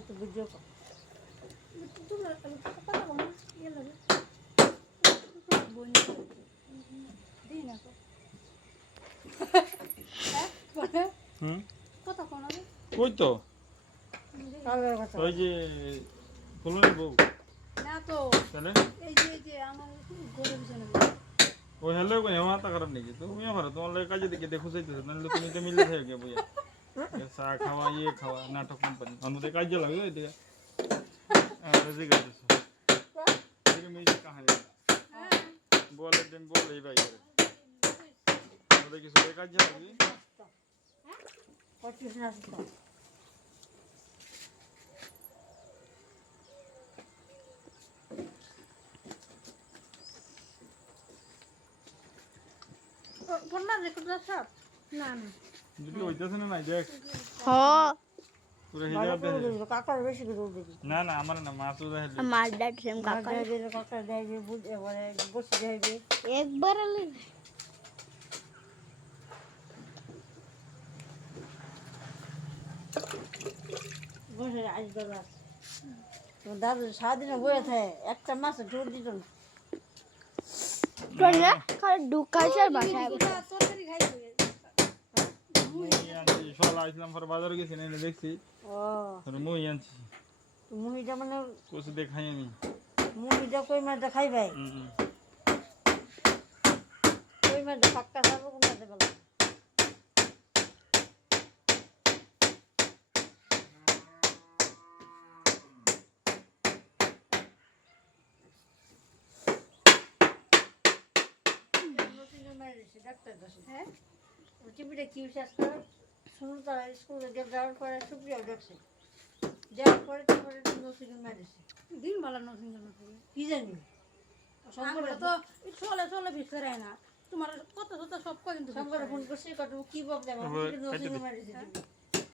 তো ভিডিও কর তোমরা কথা বলো না ইয়ে লাগে বনি দিই না তো হ্যাঁ বলে কথা কোন হবে ওই তো কালের কথা ওই যে ফুলনি বউ না তো তাহলে এই যে আমার গরু বিছানা ওই হ্যালো কই মাথা খারাপ নাকি তুমিও পারো তোমার লাগে কাজে দিকে দেখো চাইতেছো নাহলে তুমি তো মিলে থাকবে বইয়া চা খাওয়া ইয়ে খাওয়া নাটক কোম্পানি আমাদের কাজে লাগে ওই দিকে রাজি গাইতেছো এদিকে মিউজিক কাহানি বলে দিন বলেই ভাই করে আমাদের কিছু কাজে লাগবে হ্যাঁ পঁচিশ না আসতো বন্না রেকর্ড সব না না যদি হইতেছে না নাই দেখ হ্যাঁ পুরো হিজাব দে কাকার বেশি করে দিবি না না আমার না মাছ উড়া হেলে আমার ড্যাড সেম কাকা কাকার দেবে বুঝে এবারে বসে যাইবে একবার আলে বসে আসবে বাস তোমার দাদু সারাদিনে বয়ে থাকে একটা মাসে জোর দিত না কোন খালি ঢুকাইছে আর বাসায় সকালে আসলাম পরে বাজারে গেছি না দেখছি ও মুই আনছি মুনিটা মানে কচু দেখাই আমি মুনিটা কই মাছটা খাইবাই কই মাছটা পাক্কা খাবো কোন মাছটা বলো হ্যাঁ টিভিটা কি শেষ করে শুরু তারা স্কুলে যাওয়ার পরে সুপ্রিয়া দেখছে যাওয়ার পরে তারপরে নসিকে মেরেছে দিন ভালো নসিকে কি জানি আমরা তো চলে চলে ভিতরে না তোমার কত কত সব কিন্তু সব ফোন করছি কত কি বলতে আমার নসিকে মেরেছে